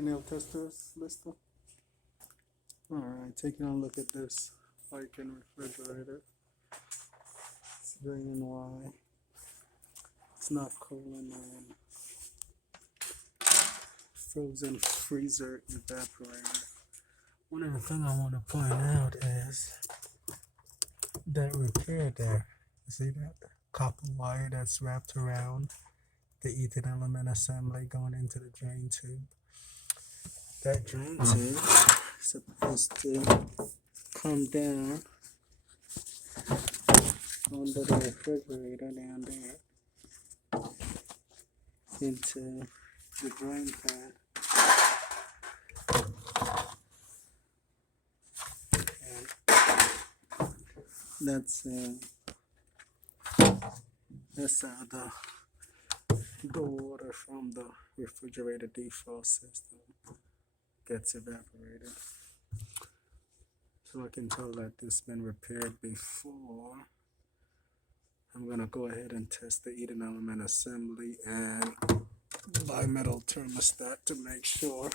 Nail testers listed. Alright, taking a look at this Viking refrigerator. Explain why it's not cooling on. Frozen freezer evaporator. One of the things I want to point out is that repair there. You see that copper wire that's wrapped around the ether element assembly going into the drain tube. That drain tube is supposed to come down under the refrigerator down there into the drain pan. And that's how the water from the refrigerator defrost system gets evaporated. So I can tell that this has been repaired before. I'm going to go ahead and test the ether element assembly and bimetal thermostat to make sure.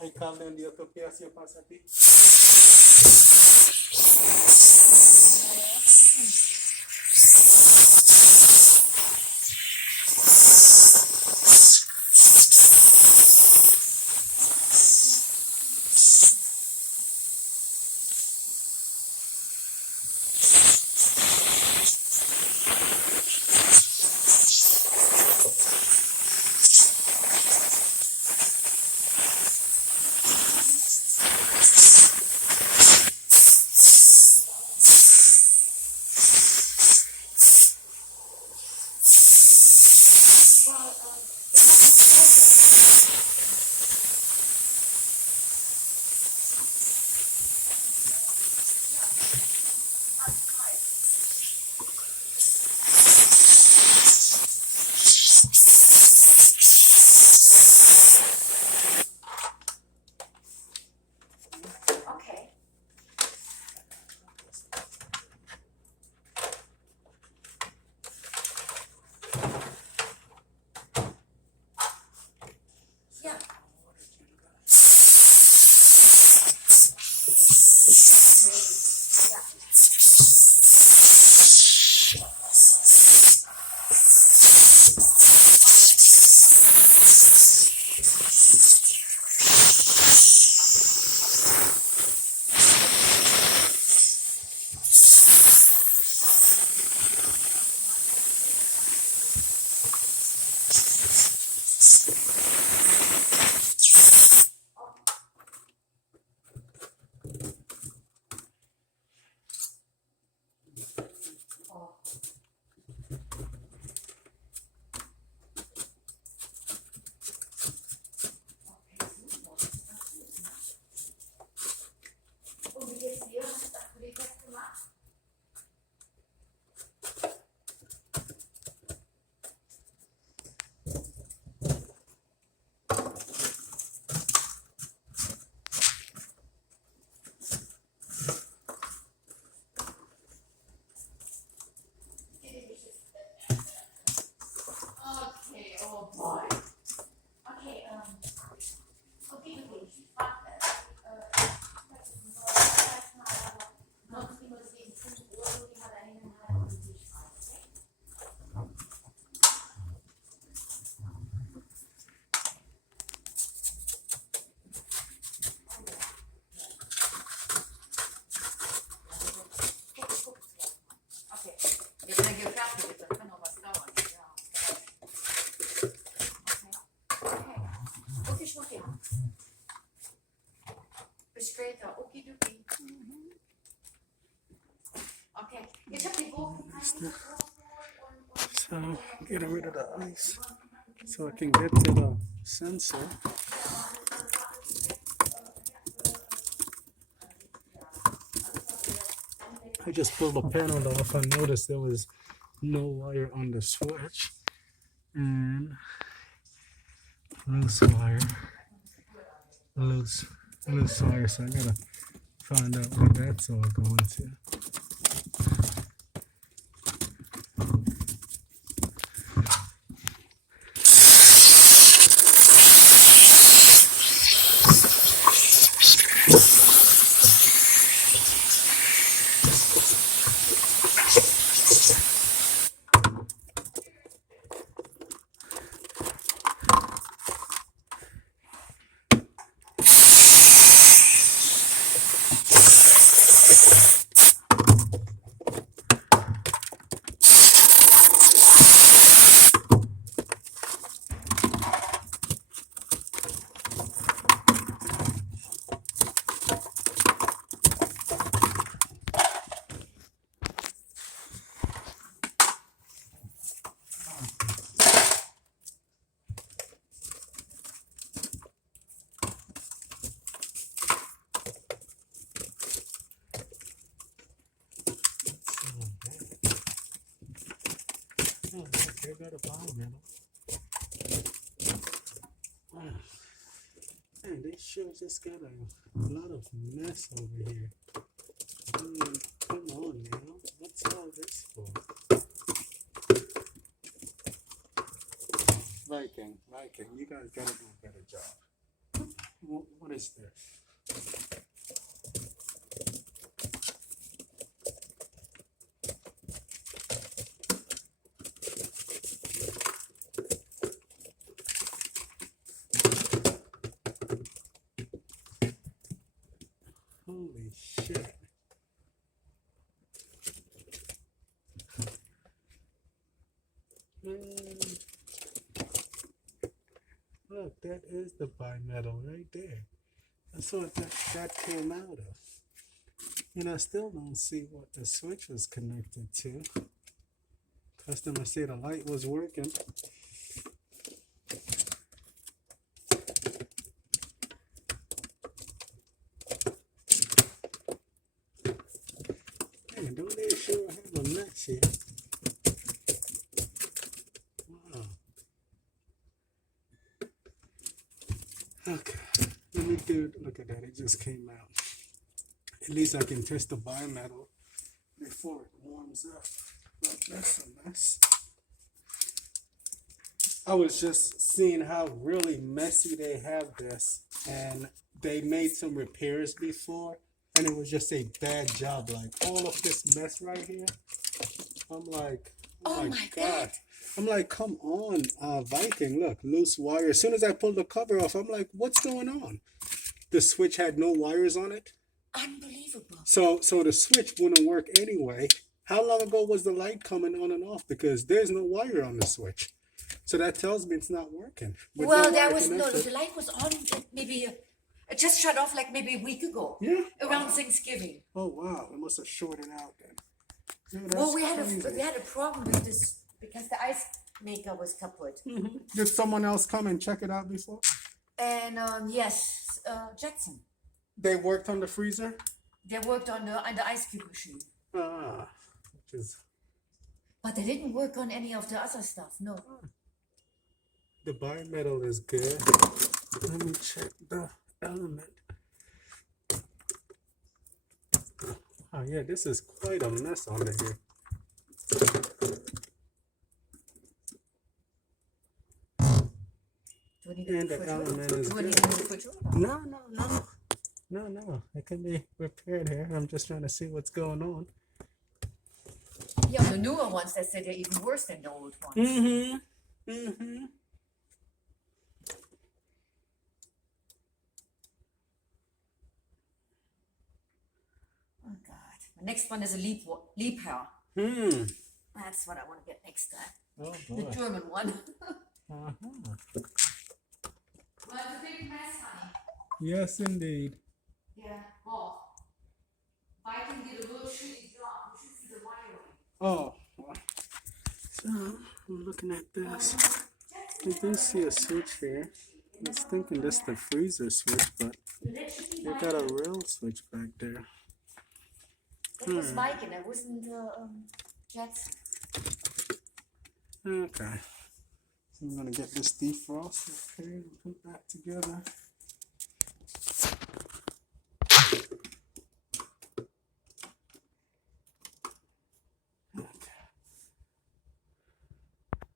Hay cable en Dios que hacía pasa aquí. So getting rid of the ice so I can get to the sensor. I just pulled the panel off. I noticed there was no wire on the switch and loose wire, loose wire. So I gotta find out where that's all going to. Oh, they got a bomb, man. Man, they sure just got a lot of mess over here. I mean, come on now. What's all this for? Viking, you guys gotta do a better job. What is this? Holy shit. Look, that is the bimetal right there. That's what that came out of. And I still don't see what the switch was connected to. Customer said the light was working. Man, don't they sure have a mess here? Wow. Okay, let me look at that, it just came out. At least I can test the bimetal before it warms up. But that's a mess. I was just seeing how really messy they have this, and they made some repairs before, and it was just a bad job. Like all of this mess right here. I'm like, oh my God. I'm like, come on, Viking, look, loose wire. As soon as I pulled the cover off, I'm like, what's going on? The switch had no wires on it. Unbelievable. So the switch wouldn't work anyway. How long ago was the light coming on and off? Because there's no wire on the switch. So that tells me it's not working. Well, there was no, the light was on maybe, it just shut off like maybe a week ago. Yeah. Around Thanksgiving. Oh, wow. It must have shorted out then. Dude, well, we had a problem with this because the ice maker was kaput. Mm-hmm. Did someone else come and check it out before? And yes, Jackson. They worked on the freezer? They worked on the ice cube machine. Which is... But they didn't work on any of the other stuff, no. The bimetal is good. Let me check the element. Oh yeah, this is quite a mess under here. And the element is good. No. It can be repaired here. I'm just trying to see what's going on. Yeah, the newer ones, they said they're even worse than the old ones. Mm-hmm. Oh God. The next one is a leap hair. That's what I want to get next time. Oh, the German one. Uh-huh. Well, it's a big mess, honey. Yes, indeed. Yeah, well, Viking did a real shitty job. You should see the wiring. Oh, So I'm looking at this. I do see a switch here. I was thinking that's the freezer switch, but they got a real switch back there. It was Viking, it wasn't Jets. Okay. So I'm gonna get this defrost okay and put that together.